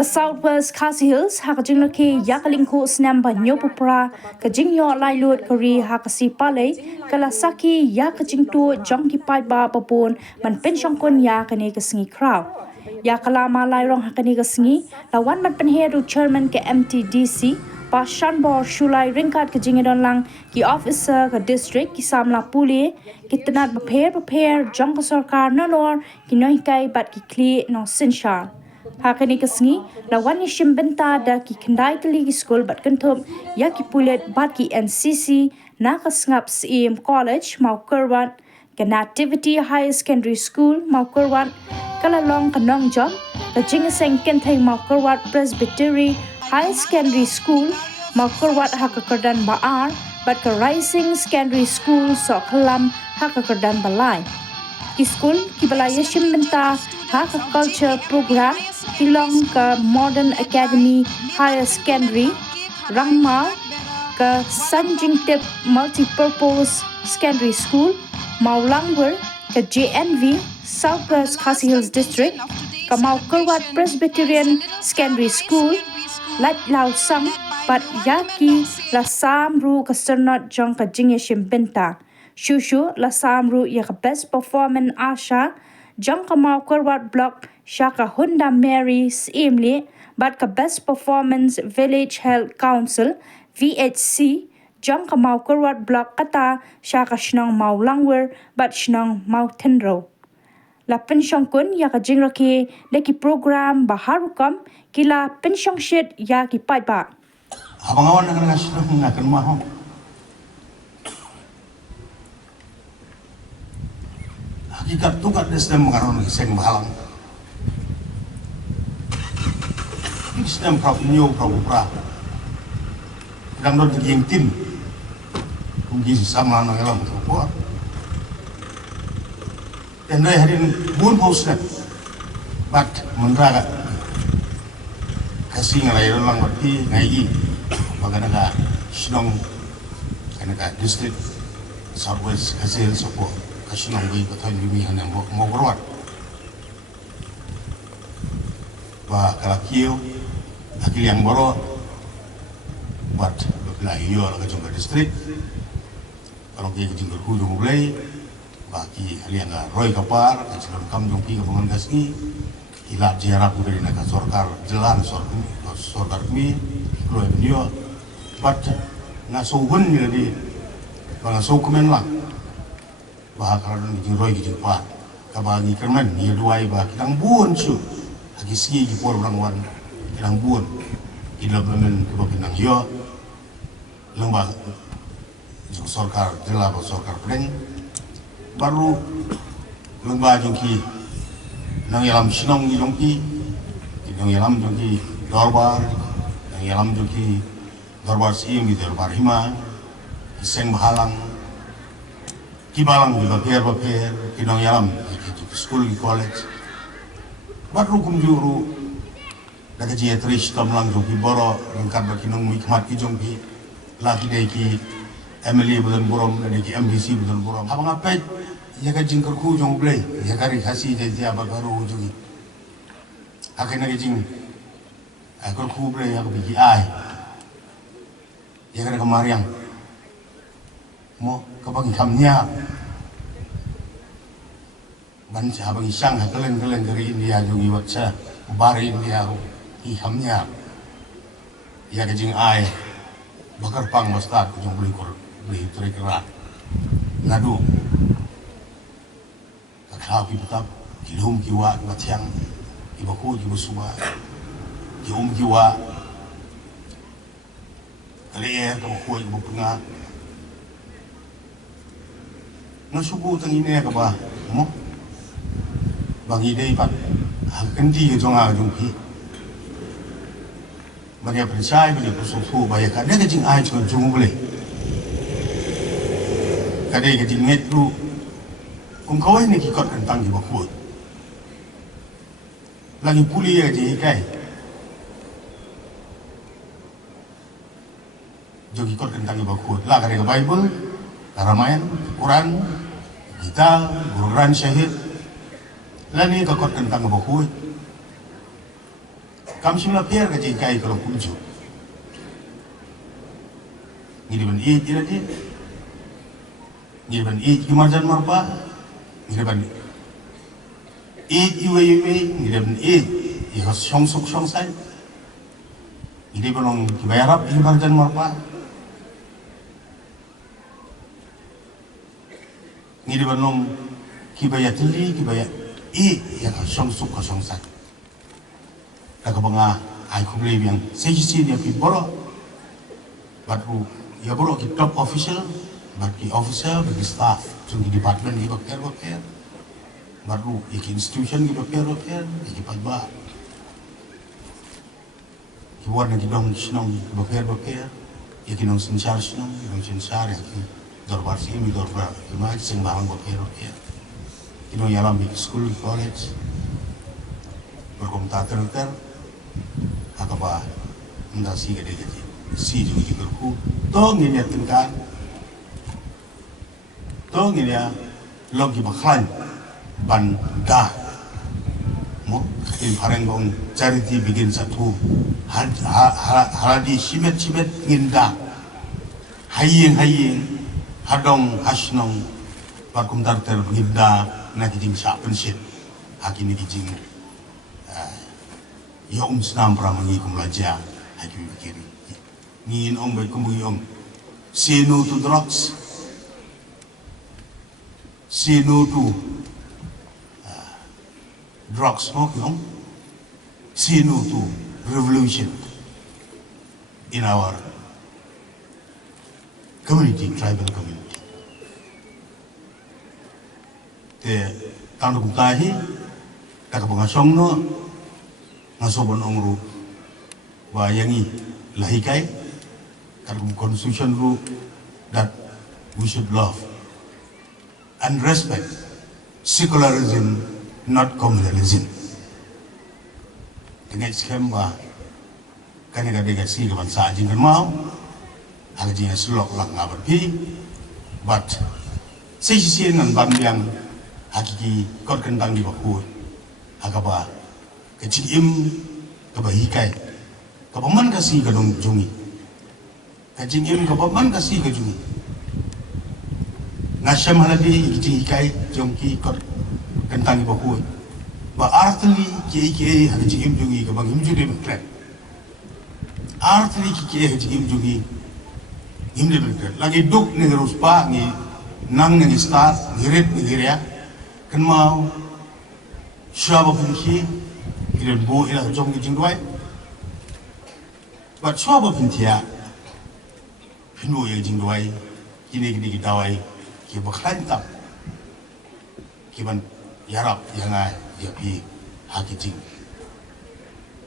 Ke Southwest Khasi Hills hak jinglaki yakalingko snam ba nyopupra ke jingyo lailut kari hak si pale kala saki yak jingtu jongki pai ba papun man penshongkon ya kani ke singi kraw ya kala ma lairong hakani ke singi lawan man penheru chairman ke MTDC pa shanbor shulai ringkat ke jingidon lang ki officer ke district ki samla puli ki tenat prepare jong ke sarkar nanor ki noikai bat ki kli no sinshar Hakani kesni lawan yishim benta da ki kendai teli ki school bat kentum ya ki pulet bat ki NCC na kasngap CM College mau kerwat ke Nativity High Secondary School mau kerwat kala long kanong job ke jingeseng kentai mau kerwat Presbytery High Secondary School mau kerwat hakakerdan baar bat ke Rising Secondary School so kelam hakakerdan balai ki school ki balai yishim benta haka culture program Kilong ke Modern Academy Higher Secondary Rangma ke Sanjing Tip Multipurpose Secondary School Maulangwer ke JNV Southwest Khasi Hills District ke Mau Kerwat Presbyterian Secondary School Lat Lau Sang Pat Yaki La Samru ke Sernot Jong ke Jingyashim Benta Shushu La Samru ya ke Best Performance Asha Jong ke Mau Kerwat Block Shaka Honda Mary Simli bat ke Best Performance Village Health Council VHC jong ke mau kerwat block kata Shaka Shnong mau langwer bat Shnong mau tenro. La pensyong kun ya ke jingraki deki program baharukam kila pensyong shit ya ki pai ba. Abang awan dengan Shnong ngakan mahom. Hakikat tukat desem mengaron kiseng bahalang. Sistem provinio provupra kadang dot ging tim kungi sama nang elam ko dan dai harin bun posna bat mendraga kasing ngalai lang wati ngai baganaga Shnong kanaka district Southwest Khasi Hills sopo kasinong wi batay limi hanang mo gorwat ba kalakio akil yang boro buat belah iyo la kajong distrik kalau ke jinggur ku jong mulai baki haliang roy kapar kajong kam jong pi kabangan gasni hilap jarak dari nak sorkar jalan sorkar mi roy benio bat ngasuhun jadi bangasuh kemen lah bah kalau jing roy jing pa kabagi kerman ni duai bah kitang buon su lagi sigi di por rangwan ilang buon ilang men kebaginang yo lembah jong sorkar jela ba sorkar pleng baru lembah jongki nang yalam Shnong jongki nang yalam jongki dorbar nang yalam jongki dorbar sim di dorbar hima seng bahalang kibalang di baper kinang yalam di school di college baru kumjuru daga jia trish tamlang jongki boro rangkat bakinong mikmat ki jongki lagi dai ki Emily bulan borom dan ki MBC bulan borom abang apa ya ka jingkar ku jong blai ya kari khasi jadi apa baru jongi akhirnya ki jing akor ku blai ya bigi ai ya kari kemariang mo kabagi kamnya ban abang isang kelen dari India jongi watsa bari India ihamnya ya kajing ai bakar pang mastad kujung beli terikerat ngadu kakhapi betap kilum kiwa matiang ibaku jibusuma kiwa kalier kamu ibu pengat nasubu tangine ka ba mo bagi dei pat kendi jong jong pi Maria percaya bila bersuatu bayar kadang kecing air cuma jung boleh, kadang kecing net lu, kau ini kikot kentang di bawah lagi puli aja ikai, jogi kikot kentang di bawah lah kadang Bible, Ramayana, Quran, Gita, Quran Syahid, lah ni kikot kentang di bawah Kamsim la pier ka jing kai kalau kunju. Ngiri ban i ila di. Ngiri ban i kimarjan marpa. Ngiri ban i iwe ngiri ban i has syong suk syong sai. Ngiri ban ong kibayarap kimarjan marpa. Ngiri ban ong kibaya tili kibaya i yang has syong suk syong sai. Nakabanga ay kumli yang sejisi dia pi boro. Baru ya boro ki top official, bagi officer, bagi staff, di department ni bakar. Baru iki institution ki bakar, iki pajba. Ki warna ki dong sinong bakar, iki nong sinsar sinong, nong sinsar iki dorbar sini dorbar, ima sing bahang bakar. Ki nong yalam big school, college, berkomentar akaba nda si gede si ju ki berku tong ini tingkan tong ini logi bakhan ban da mo in parengong charity begin satu haradi simet nginda haying hadong hasnong berkomentar nginda na kijing sa pensit hakini kijing ya senam pramangi kumlaja haki kiri ngin ong bai kumbu ong say no to drugs, say no to drug smoking, say no to revolution in our community, tribal community. Te tanu kutahi takapangasong no ngasobon ongru bayangi lahikai karena constitution ru that we should love and respect secularism, not communalism. Dengan skema kanega dega si kaman sa jingan mau aga jingan sulok lang ngabarpi but sisi nan bambiang hakiki kot kentang di baku agaba kecil kebahikai kepaman kasih ke dong jungi kecil kepaman kasih ke jungi ngasam halabi kecil hikai jongki kot kentang ibaku ba artli ki kecil jungi kebang himju de bekrek artli ki kecil jungi himju bekrek lagi duk ni ruspa ni nang ni start ngirit ngiria kan mau syaba punki ilan bo ila jong ki jingdwai but syaba puntia pinbo yang jingdwai kini dawai ki bakhan tap ki ban yarap yang ai ya pi hakijing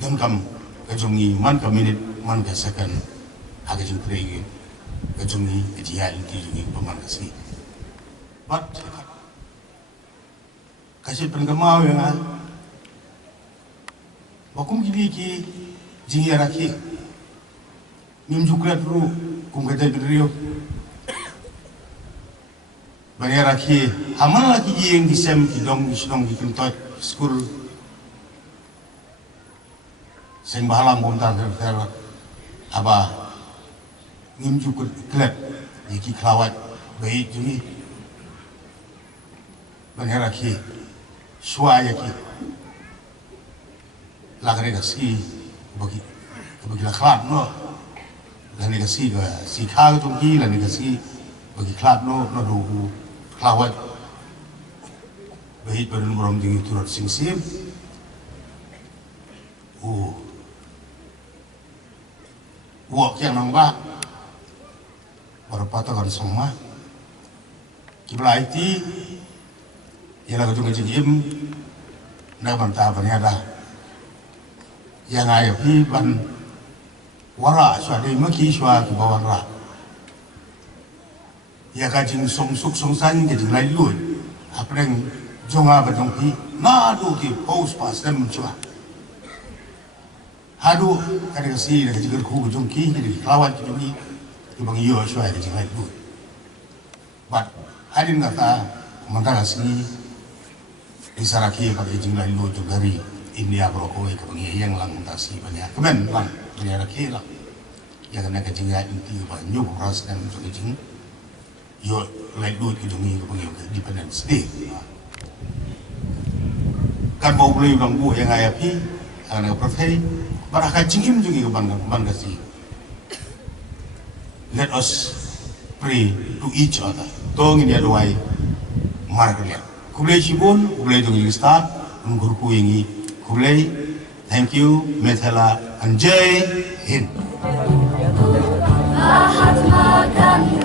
dan kam kajongi man ka minute man ka second hakijing tregi kajongi ejihal di jungi paman kasi but kasi pengamau yang ai bakum kini ki jingyara ki nimjuklat ru kum kata beriyo bayara ki amal lagi yang disem kidong di kentot school sing bahalang bontar ter aba nimjuklat ki klawat bayi juni bayara ki suaya ki lagre kasi bagi laklat no lani kasi ga si khag tungki lani kasi bagi klat no do klawat bahit badan berom tinggi turut singsim wak yang nambah berpatakan semua kibla iti ialah kejung kejim nak bantah banyada yang ayah pi ban wara suada maki suada ki bawara ya kajing song san kajing lai lui apreng jonga batong pi na do ki pos pas dem chua hadu kada kasi da kajing ku jong ki ni lawan ki ni ki bang yo suada kajing lai lui but hadin kata mantara sini disaraki pada kajing lai lui tu dari India berokok ke pengi yang lang tasi banyak kemen lang banyak lagi lah yang kena kejengah inti banyak ras dan kejeng yo like duit itu ni ke pengi Independence Day kan mau beli bangku yang ayah pi anak profesi barakat jingim juga keban kasih let us pray to each other tong ini aduai margaret kublai sibun kublai dong yang start guru yang kublai thank you methala and Jai Hind. Mahatma Gandhi